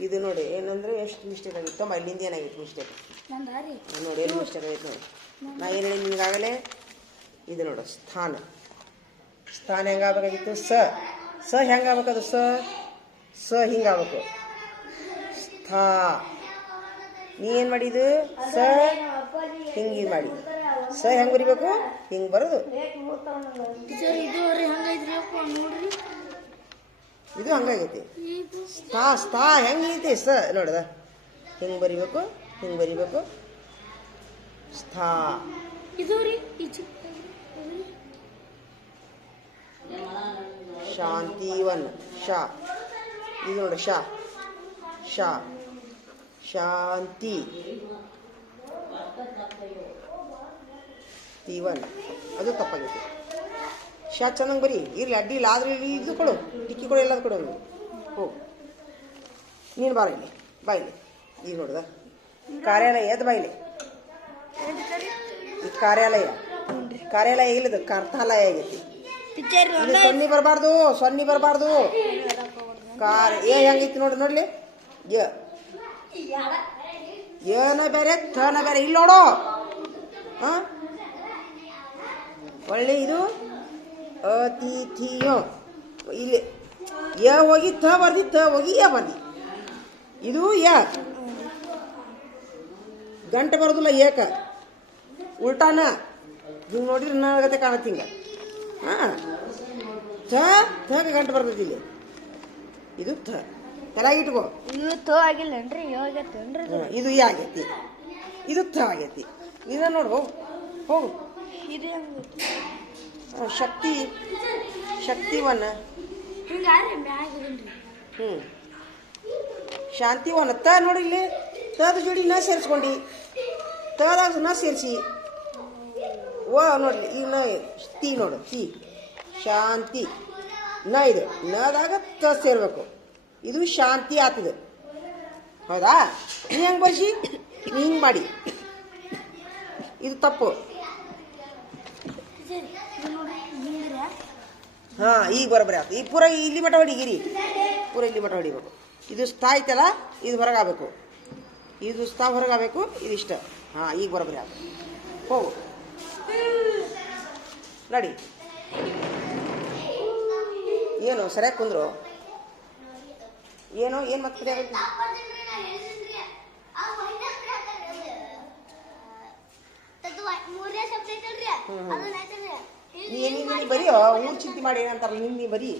ಇದು ನೋಡಿ ಏನಂದ್ರೆ ಎಷ್ಟು ಮಿಸ್ಟೇಕ್ ಆಗಿತ್ತು ಅಲ್ಲಿಂದ ಏನಾಗಿತ್ತು ಮಿಸ್ಟೇಕ್ ನೋಡಿ ಏನು ಮಿಸ್ಟೇಕ್ ಆಗಿತ್ತು ನೋಡಿ ನಾ ಏನು ಹೇಳಿ ನಿನಗಾಗಲೇ ಇದು ನೋಡು ಸ್ಥಾನ ಸ್ಥಾನ ಹೆಂಗಾಗಬೇಕಾಗಿತ್ತು ಸ ಹೆಂಗಾಗಬೇಕದು ಸ ಹಿಂಗಾಗಬೇಕು ಸ್ಥಾ ನೀ ಏನು ಮಾಡಿದ್ದು ಸ ಹಿಂಗೆ ಮಾಡಿ ಸ ಹೆಂಗೆ ಬರಿಬೇಕು ಹಿಂಗೆ ಬರೋದು ಇದು ಹಂಗಾಗೈತಿ ಸ್ಥಾ ಹೆಂಗೈತಿ ಸ ನೋಡದ ಹಿಂಗೆ ಬರಿಬೇಕು ಹಿಂಗೆ ಬರಿಬೇಕು ಸ್ಥಾ ಶಾಂತಿವನ್ ಶಾ ಇದು ನೋಡು ಶಾ ಶಾ ಶಾಂತಿ ತೀವನ್ ಅದು ತಪ್ಪಾಗೈತಿ ಶಾ ಚೆನ್ನಾಗಿ ಬರಿ ಇರ್ಲಿ ಅಡ್ಡಿ ಇಲ್ಲ ಆದ್ರೆ ಇದು ಕೊಡು ಟಿಕ್ಕಿ ಕೊಡು ಎಲ್ಲದು ಕೊಡು ಹೋಗು ನೀನು ಬಾರ ಇಲ್ಲಿ ಬಾ ಇಲ್ಲಿ ಈಗ ನೋಡ್ದ ಕಾರ್ಯಾಲಯ ಅದು ಬಾಯಿಲಿ ಈ ಕಾರ್ಯಾಲಯ ಇಲ್ಲದ ಕರ್ತನಾಲಯ ಆಗೈತಿ ಸೊನ್ನೆ ಬರಬಾರ್ದು ಹೆಂಗೈತಿ ನೋಡ್ಲಿ ಏನ ಬೇರೆ ಥನ ಬೇರೆ ಇಲ್ಲಿ ನೋಡು ಒಳ್ಳೆ ಇದು ಅತಿಥಿಯೋ ಇಲ್ಲಿ ಯ ಹೋಗಿ ಥ ಬರ್ದಿ ಥ ಹೋಗಿ ಯ ಬರ್ದಿ ಇದು ಯ ಗಂಟೆ ಬರೋದಿಲ್ಲ ಏಕ ಉಲ್ಟಾನ ಹಿಂಗೆ ನೋಡಿದ್ರೆ ನನಗತೆ ಕಾಣತ್ತೆ ಹಿಂಗೆ ಹಾಂ ಥ ಗಂಟೆ ಬರ್ತೈತಿ ಇಲ್ಲಿ ಇದು ಥ ತಲೆಗಿಟ್ಕೋ ಇದು ಥೋ ಆಗಿಲ್ಲನ್ರಿ ಇದು ಯ ಆಗೈತಿ ಇದು ಥ ಆಗೈತಿ ಇದ ನೋಡು ಹೋಗು ಶಕ್ತಿವನ ಶಾಂತಿವನ ತ ನೋಡಿ ಇಲ್ಲಿ ತದ ಜೋಡಿ ನ ಸೇರಿಸ್ಕೊಂಡು ತದಾಗ ನ ಸೇರಿಸಿ ವ ನೋಡ್ಲಿ ಈಗ ನ ತಿ ನೋಡು ತಿ ಶಾಂತಿ ನ ಇದು ನದಾಗ ತ ಸೇರ್ಬೇಕು ಇದು ಶಾಂತಿ ಆತದ ಹೌದಾ ನೀ ಹೆಂಗೆ ಬರ್ಸಿ ನೀ ಹಿಂಗೆ ಮಾಡಿ ಇದು ತಪ್ಪು ಹಾಂ ಈಗ ಬರೋಬ್ಬರಿ ಆಯ್ತು ಈ ಪೂರ ಇಲ್ಲಿ ಮಟ್ಟ ಹೊಡಿಗಿರಿ ಪೂರ ಇಲ್ಲಿ ಮಟ್ಟ ಹೊಡಿಬೇಕು ಇದು ಸ್ಥಾ ಐತಲ್ಲ ಇದು ಹೊರಗಾಗಬೇಕು ಇದು ಸ್ಥಾ ಹೊರಗಾಗಬೇಕು ಇದು ಇಷ್ಟ ಹಾಂ ಈಗ ಬರೋಬ್ಬರಿ ಆಯ್ತು ಹೋಗು ನಡಿ ಏನು ಸರಿಯಾಗಿ ಕುಂದ್ರು ಏನು ಮತ್ತೆ ನೀ ಬರೀ ಊರು ಚಿಂತೆ ಮಾಡಿ ಏನಂತಾರಲ್ಲ ನೀ ಬರೀ